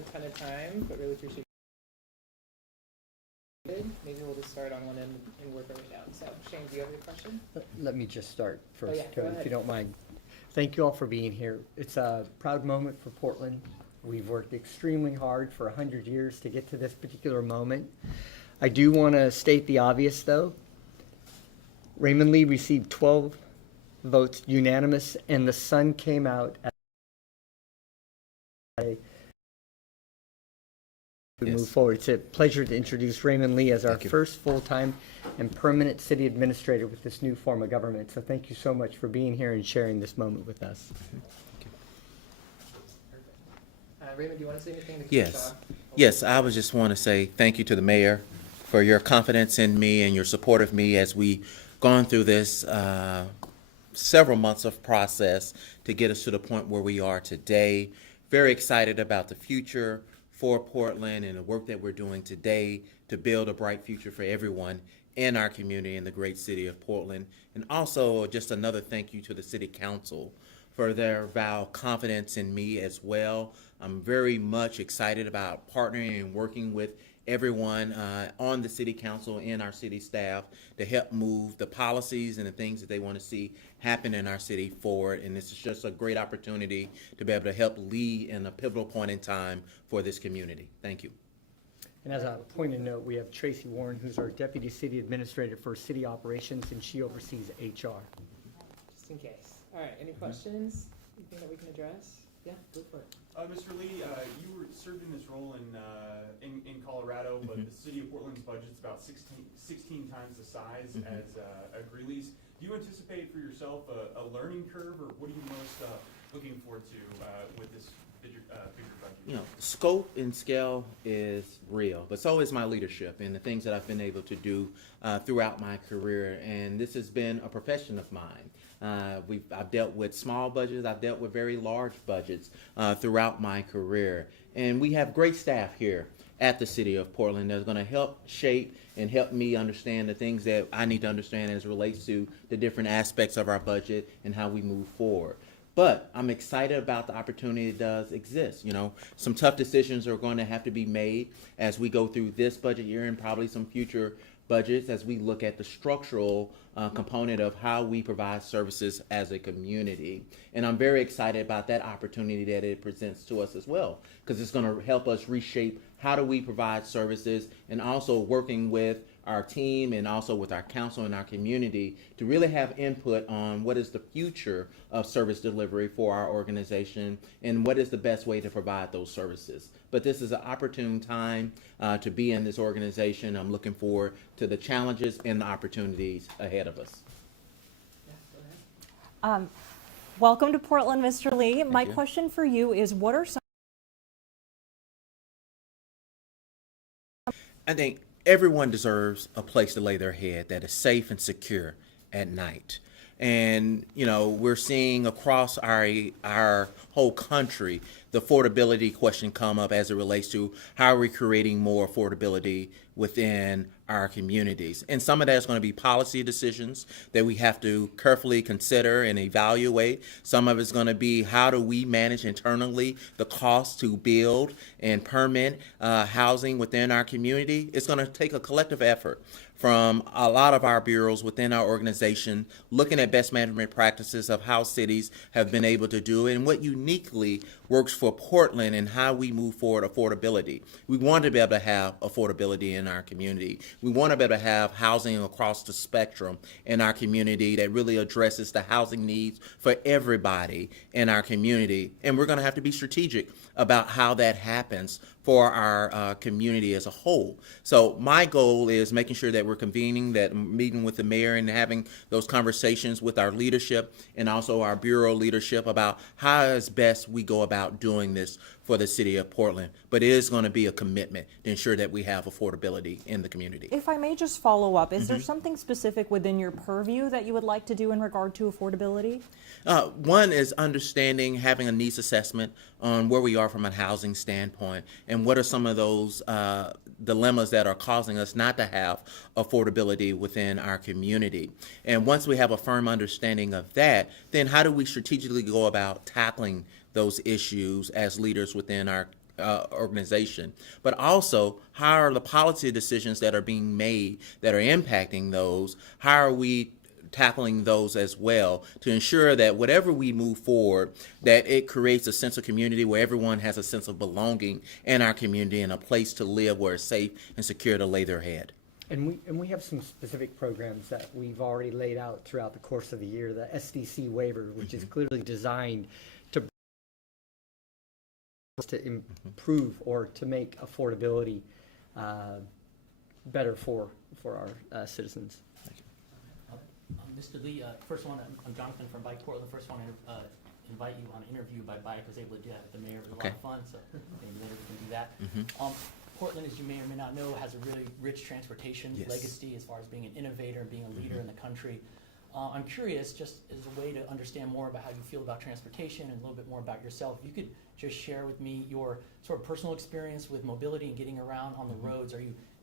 a ton of time, but really appreciate it. Maybe we'll just start on one end and work our way down. So, Shane, do you have any question? Let me just start first, yeah, go Cody, if ahead. you don't mind. Thank you all for being here. It's a proud moment for Portland. We've worked extremely hard for 100 years to get to this particular moment. I do want to state the obvious, though. Raymond Lee received 12 votes unanimous, and the sun came out at move forward. It's a pleasure to introduce Raymond Lee as our first full-time and permanent city administrator with this new form of government. So thank you so much for being here and sharing this moment with us. Raymond, do you want to say anything to kick us Yes. off? Yes, I would just want to say thank you to the mayor for your confidence in me and your support of me as we gone through this several months of process to get us to the point where we are today. Very excited about the future for Portland and the work that we're doing today to build a bright future for everyone in our community in the great city of Portland. And also just another thank you to the city council for their vowed confidence in me as well. I'm very much excited about partnering and working with everyone on the city council and our city staff to help move the policies and the things that they want to see happen in our city forward. And this is just a great opportunity to be able to help lead in a pivotal point in time for this community. Thank you. And as a point of note, we have Tracy Warren, who's our deputy city administrator for city operations, and she oversees HR. Just in case. All right, any questions? Anything that we can address? Yeah, go for it. Mr. Lee, you served in this role in Colorado, but the city of Portland's budget's about 16 times the size as Greeley's. Do you anticipate for yourself a learning curve, or what are you most looking forward to with this bigger budget? You know, scope and scale is real, but so is my leadership and the things that I've been able to do throughout my career. And this has been a profession of mine. I've dealt with small budgets, I've dealt with very large budgets throughout my career. And we have great staff here at the city of Portland that's going to help shape and help me understand the things that I need to understand as it relates to the different aspects of our budget and how we move forward. But I'm excited about the opportunity that does exist. You know, some tough decisions are going to have to be made as we go through this budget year and probably some future budgets as we look at the structural component of how we provide services as a community. And I'm very excited about that opportunity that it presents to us as well, because it's going to help us reshape how do we provide services, and also working with our team and also with our council and our community to really have input on what is the future of service delivery for our organization and what is the best way to provide those services. But this is an opportune time to be in this organization. I'm looking forward to the challenges and the opportunities ahead of us. Yeah, go ahead. Welcome to Portland, Mr. Lee. My you. question for you is, what are some I think everyone deserves a place to lay their head that is safe and secure at night. And, you know, we're seeing across our whole country the affordability question come up as it relates to how are we creating more affordability within our communities. And some of that is going to be policy decisions that we have to carefully consider and evaluate. Some of it's going to be how do we manage internally the cost to build and permit housing within our community. It's going to take a collective effort from a lot of our bureaus within our organization, looking at best management practices of how cities have been able to do it and what uniquely works for Portland and how we move forward affordability. We want to be able to have affordability in our community. We want to be able to have housing across the spectrum in our community that really addresses the housing needs for everybody in our community. And we're going to have to be strategic about how that happens for our community as a whole. So my goal is making sure that we're convening that meeting with the mayor and having those conversations with our leadership and also our bureau leadership about how is best we go about doing this for the city of Portland. But it is going to be a commitment to ensure that we have affordability in the community. If I may just follow up, is there something specific within your purview that you would like to do in regard to affordability? One is understanding, having a needs assessment on where we are from a housing standpoint and what are some of those dilemmas that are causing us not to have affordability within our community. And once we have a firm understanding of that, then how do we strategically go about tackling those issues as leaders within our organization, but also how are the policy decisions that are being made that are impacting those? How are we tackling those as well to ensure that whatever we move forward, that it creates a sense of community where everyone has a sense of belonging in our community and a place to live where it's safe and secure to lay their head. And we have some specific programs that we've already laid out throughout the course of the year. The SDC waiver, which is clearly designed to improve or to make affordability better for our citizens. Mr. Lee, first one, I'm Jonathan from Bike Portland. First one, invite you on an interview by bike. I was able to do that with the mayor. It was a lot of fun, so maybe later we can do that. Portland, as you may or may not know, has a really rich transportation legacy as far as being an innovator and being a leader in the country. I'm curious, just as a way to understand more about how you feel about transportation and a little bit more about yourself, if you could just share with me your sort of personal experience with mobility and getting around on the roads.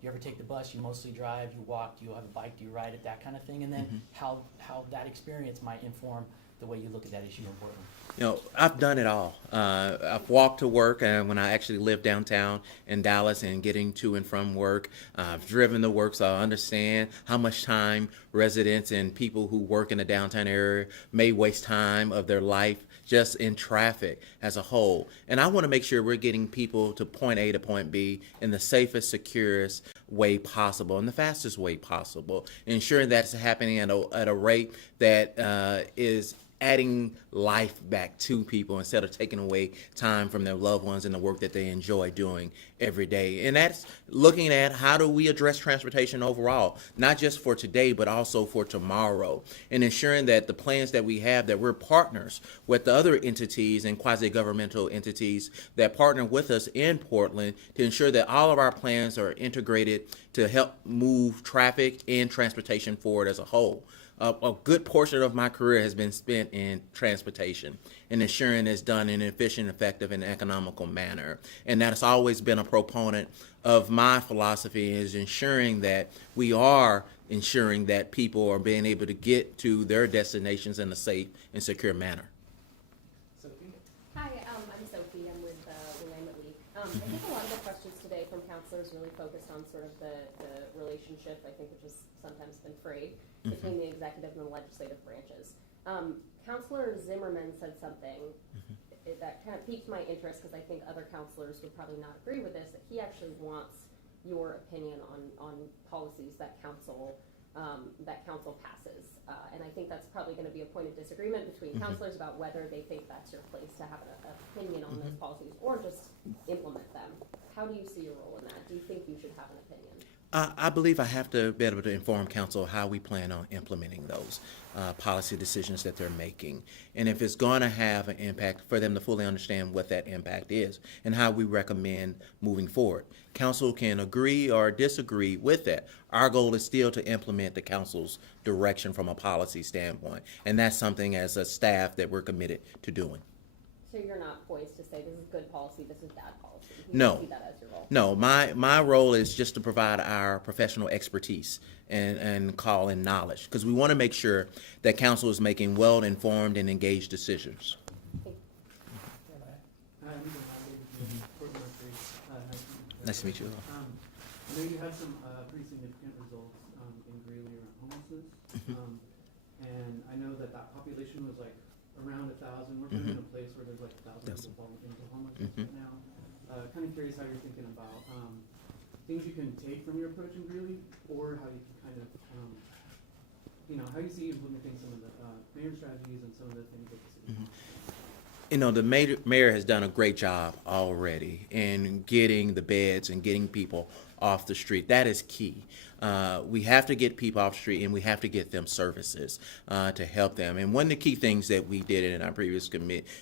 You ever take the bus? You mostly drive? You walk? Do you have a bike? Do you ride it? That kind of thing. And then how that experience might inform the way you look at that issue in Portland. You know, I've done it all. I've walked to work when I actually lived downtown in Dallas and getting to and from work. I've driven to work, so I understand how much time residents and people who work in the downtown area may waste time of their life just in traffic as a whole. And I want to make sure we're getting people to point A to point B in the safest, securest way possible and the fastest way possible, ensuring that's happening at a rate that is adding life back to people instead of taking away time from their loved ones and the work that they enjoy doing every day. And that's looking at how do we address transportation overall, not just for today, but also for tomorrow, and ensuring that the plans that we have, that we're partners with the other entities and quasi-governmental entities that partner with us in Portland to ensure that all of our plans are integrated to help move traffic and transportation forward as a whole. A good portion of my career has been spent in transportation and ensuring it's done in an efficient, effective, and economical manner. And that has always been a proponent of my philosophy, is ensuring that we are ensuring that people are being able to get to their destinations in a safe and secure manner. Sophie? Hi, I'm Sophie. I'm with Raymond Lee. I think a lot of the questions today from counselors really focused on sort of the relationship, I think, which has sometimes been frayed, between the executive and the legislative branches. Counselor Zimmerman said something that kind of piqued my interest, because I think other counselors would probably not agree with this, that he actually wants your opinion on policies that council passes. And I think that's probably going to be a point of disagreement between counselors about whether they think that's your place to have an opinion on those policies or just implement them. How do you see your role in that? Do you think you should have an opinion? I believe I have to be able to inform council how we plan on implementing those policy decisions that they're making. And if it's going to have an impact, for them to fully understand what that impact is and how we recommend moving forward. Council can agree or disagree with that. Our goal is still to implement the council's direction from a policy standpoint. And that's something as a staff that we're committed to doing. So you're not poised to say this is good policy, this is bad policy? You No. don't see that as your role? No, my role is just to provide our professional expertise and call in knowledge, because we want to make sure that council is making well-informed and engaged decisions. Nice to meet you. I know you had some pretty significant results in Greeley around homelessness, and I know that population was like around 1,000. We're kind of in a place where there's like 1,000 people falling into homelessness right now. Kind of curious how you're thinking about things you can take from your approach in Greeley, or how you can kind of, how you see implementing some of the mayor strategies and some of the things that the city. You know, the mayor has done a great job already in getting the beds and getting people off the street. That is key. We have to get people off the street, and we have to get them services to help them. And one of the key things that we did in our previous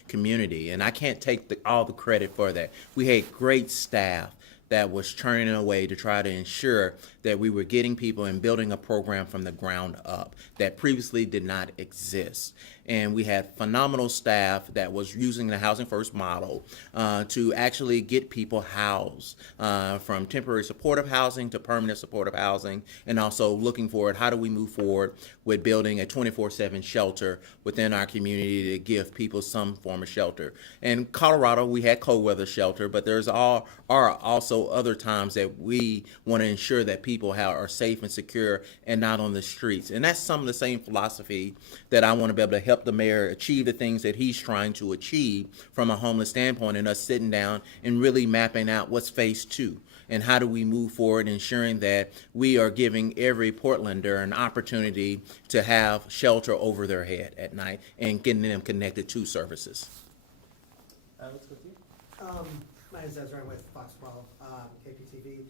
community, and I can't take all the credit for that, we had great staff that was churning away to try to ensure that we were getting people and building a program from the ground up that previously did not exist. And we had phenomenal staff that was using the Housing First model to actually get people housed, from temporary supportive housing to permanent supportive housing, and also looking forward, how do we move forward with building a 24/7 shelter within our community to give people some form of shelter. In Colorado, we had cold weather shelter, but there's are also other times that we want to ensure that people are safe and secure and not on the streets. And that's some of the same philosophy that I want to be able to help the mayor achieve the things that he's trying to achieve from a homeless standpoint, and us sitting down and really mapping out what's phase 2. And how do we move forward, ensuring that we are giving every Portlander an opportunity to have shelter over their head at night and getting them connected to services. Let's go with you. My name is Ezra, I'm with Fox 12, KPTV.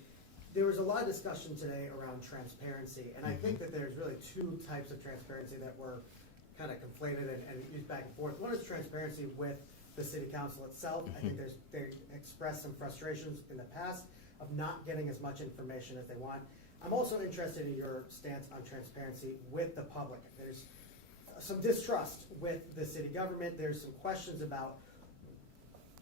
There was a lot of discussion today around transparency, and I think that there's really two types of transparency that were kind of conflated and used back and forth. One is transparency with the city council itself. I think they expressed some frustrations in the past of not getting as much information as they want. I'm also interested in your stance on transparency with the public. There's some distrust with the city government. There's some questions about,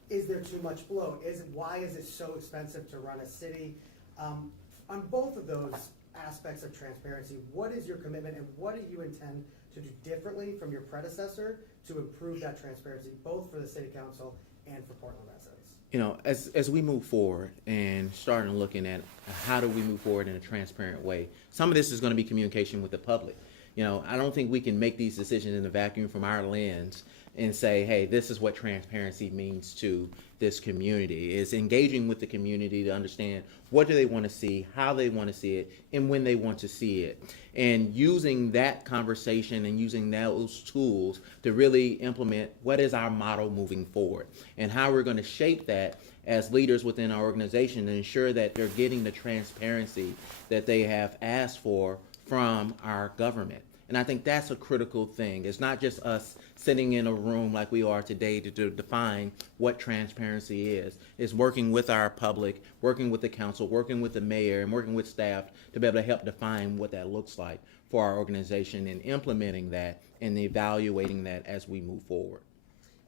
is there too much bloat? Why is it so expensive to run a city? On both of those aspects of transparency, what is your commitment and what do you intend to do differently from your predecessor to improve that transparency, both for the city council and for Portland residents? You know, as we move forward and starting looking at how do we move forward in a transparent way, some of this is going to be communication with the public. You know, I don't think we can make these decisions in a vacuum from our lens and say, hey, this is what transparency means to this community. Is engaging with the community to understand what do they want to see, how they want to see it, and when they want to see it. And using that conversation and using those tools to really implement what is our model moving forward and how we're going to shape that as leaders within our organization to ensure that they're getting the transparency that they have asked for from our government. And I think that's a critical thing. It's not just us sitting in a room like we are today to define what transparency is. It's working with our public, working with the council, working with the mayor, and working with staff to be able to help define what that looks like for our organization and implementing that and evaluating that as we move forward.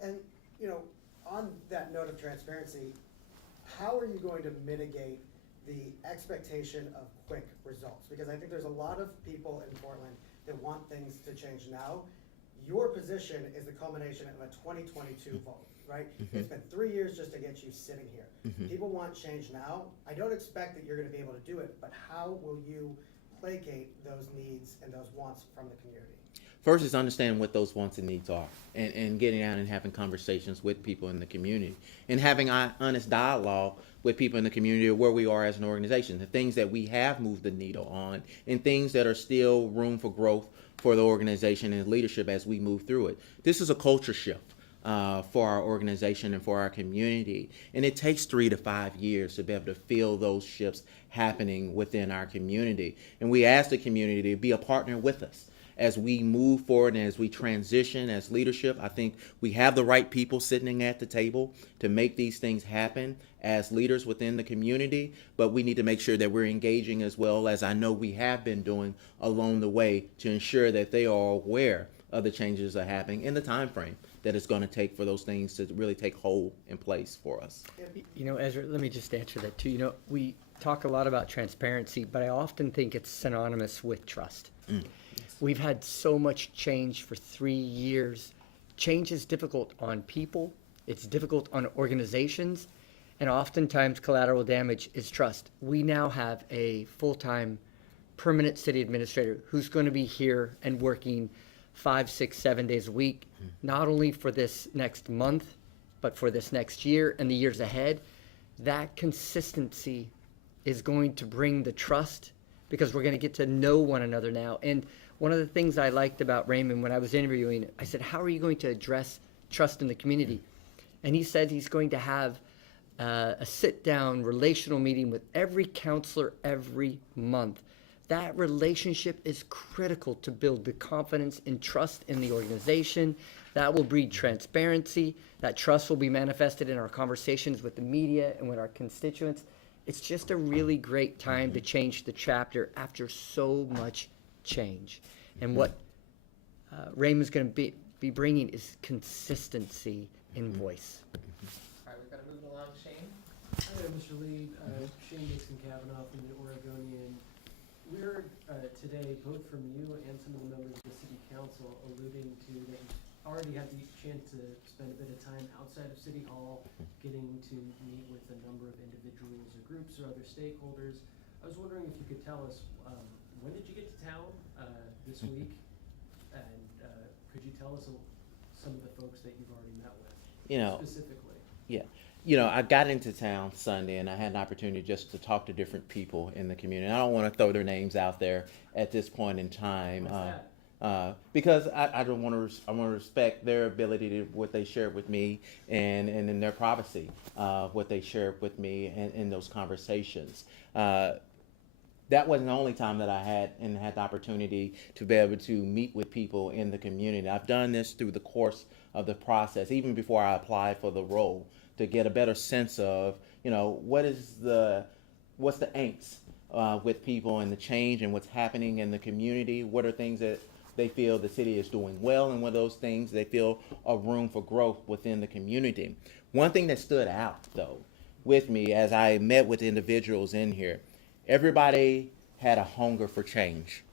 And, you know, on that note of transparency, how are you going to mitigate the expectation of quick results? Because I think there's a lot of people in Portland that want things to change now. Your position is the culmination of a 2022 vote, right? It's been 3 years just to get you sitting here. People want change now. I don't expect that you're going to be able to do it, but how will you placate those needs and those wants from the community? First is understanding what those wants and needs are, and getting out and having conversations with people in the community and having honest dialogue with people in the community of where we are as an organization, the things that we have moved the needle on and things that are still room for growth for the organization and leadership as we move through it. This is a culture shift for our organization and for our community, and it takes 3 to 5 years to be able to feel those shifts happening within our community. And we ask the community to be a partner with us as we move forward and as we transition as leadership. I think we have the right people sitting at the table to make these things happen as leaders within the community, but we need to make sure that we're engaging as well as I know we have been doing along the way to ensure that they are aware of the changes that are happening in the time frame that it's going to take for those things to really take hold in place for us. You know, Ezra, let me just answer that too. You know, we talk a lot about transparency, but I often think it's synonymous with trust. We've had so much change for 3 years. Change is difficult on people, it's difficult on organizations, and oftentimes collateral damage is trust. We now have a full-time permanent city administrator who's going to be here and working 5, 6, 7 days a week, not only for this next month, but for this next year and the years ahead. That consistency is going to bring the trust because we're going to get to know one another now. And one of the things I liked about Raymond when I was interviewing, I said, how are you going to address trust in the community? And he said he's going to have a sit-down relational meeting with every counselor every month. That relationship is critical to build the confidence and trust in the organization. That will breed transparency. That trust will be manifested in our conversations with the media and with our constituents. It's just a really great time to change the chapter after so much change. And what Raymond's going to be be bringing is consistency in voice. All right, we've got to move it along. Shane? Hi, Mr. Lee. Shane Dixon Kavanaugh from the Oregonian. We heard today, both from you and some of the members of the City Council, alluding to that you already had the chance to spend a bit of time outside of City Hall, getting to meet with a number of individuals or groups or other stakeholders. I was wondering if you could tell us, when did you get to town this week? And could you tell us some of the folks that you've already met with, specifically? Yeah. You know, I got into town Sunday and I had an opportunity just to talk to different people in the community. I don't want to throw their names out there at this point in time. Because I don't want to. I want to respect their ability to what they shared with me, and in their privacy, what they shared with me in those conversations. That wasn't the only time that I had the opportunity to be able to meet with people in the community. I've done this through the course of the process, even before I applied for the role, to get a better sense of, what's the angst with people and the change and what's happening in the community. What are things that they feel the city is doing well, and what are those things they feel are room for growth within the community. One thing that stood out, though, with me as I met with individuals in here, everybody had a hunger for change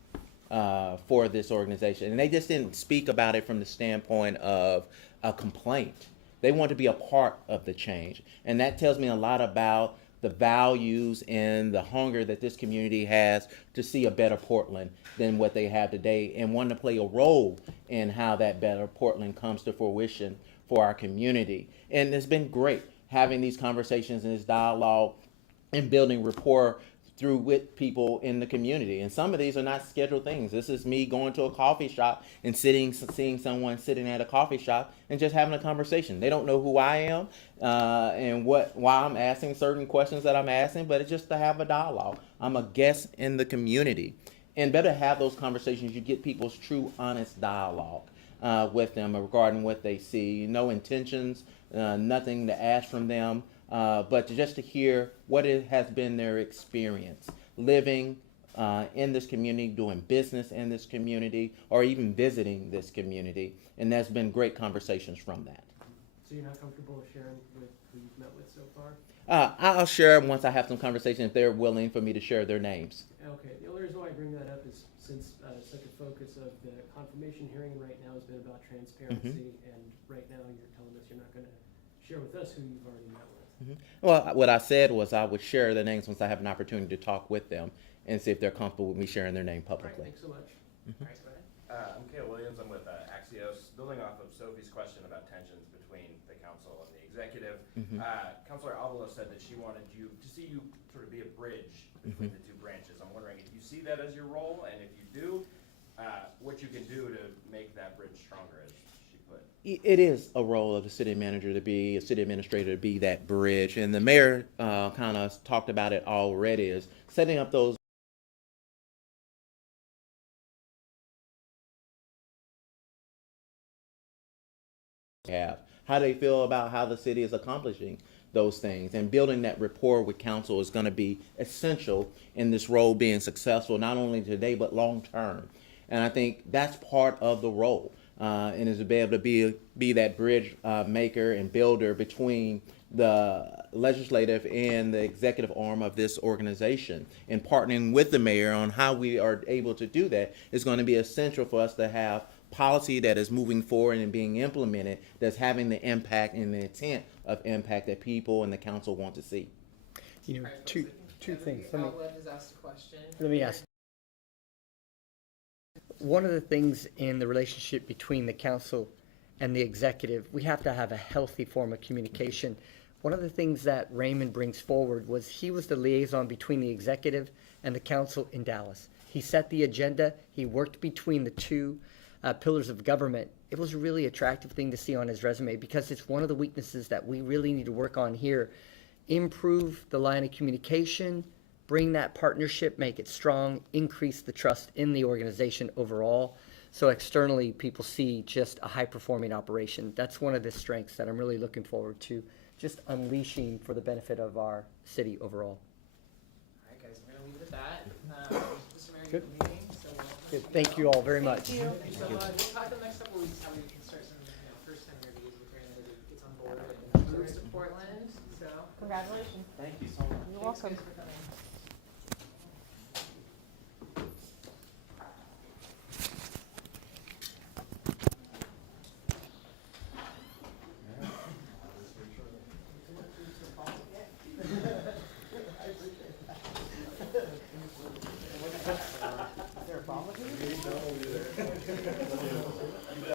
for this organization. And they just didn't speak about it from the standpoint of a complaint. They want to be a part of the change. And that tells me a lot about the values and the hunger that this community has to see a better Portland than what they have today, and want to play a role in how that better Portland comes to fruition for our community. And it's been great having these conversations and this dialogue and building rapport through with people in the community. And some of these are not scheduled things. This is me going to a coffee shop and seeing someone sitting at a coffee shop and just having a conversation. They don't know who I am and why I'm asking certain questions that I'm asking, but it's just to have a dialogue. I'm a guest in the community. And better have those conversations. You get people's true, honest dialogue with them regarding what they see. No intentions, nothing to ask from them. But just to hear what it has been their experience living in this community, doing business in this community, or even visiting this community. And there's been great conversations from that. So you're not comfortable sharing with who you've met with so far? I'll share once I have some conversation if they're willing for me to share their names. Okay. The only reason why I bring that up is since such a focus of the confirmation hearing right now has been about transparency, and right now you're telling us you're not going to share with us who you've already met with. Well, what I said was I would share their names once I have an opportunity to talk with them and see if they're comfortable with me sharing their name publicly. All right, thanks so much. All right, go ahead. I'm Cale Williams. I'm with Axios. Building off of Sophie's question about tensions between the council and the executive, Councilor Avila said that she wanted you to see you sort of be a bridge between the two branches. I'm wondering if you see that as your role, and if you do, what you can do to make that bridge stronger, as she put. It is a role of the city manager to be, a city administrator to be that bridge. And the mayor kind of talked about it already, is setting up those have. How they feel about how the city is accomplishing those things, and building that rapport with council is going to be essential in this role being successful, not only today, but long term. And I think that's part of the role, and is to be able to be that bridge maker and builder between the legislative and the executive arm of this organization. And partnering with the mayor on how we are able to do that is going to be essential for us to have policy that is moving forward and being implemented, that's having the impact and the intent of impact that people and the council want to see. You know, All right, two folks, things. Outlet has asked a question. Let me ask. One of the things in the relationship between the council and the executive, we have to have a healthy form of communication. One of the things that Raymond brings forward was he was the liaison between the executive and the council in Dallas. He set the agenda. He worked between the two pillars of government. It was a really attractive thing to see on his resume, because it's one of the weaknesses that we really need to work on here. Improve the line of communication, bring that partnership, make it strong, increase the trust in the organization overall, so externally people see just a high-performing operation. That's one of the strengths that I'm really looking forward to, just unleashing for the benefit of our city overall. All right, guys, we're going to leave it at that. Mr. Mayor, Good. you're leaving, so welcome. Good. Thank you all very much. Thank you so much. We'll talk in the next couple of weeks how we can start moves to Portland, so. Congratulations. Thank you so much. You're Thanks welcome. guys for coming. Is there a problem with you?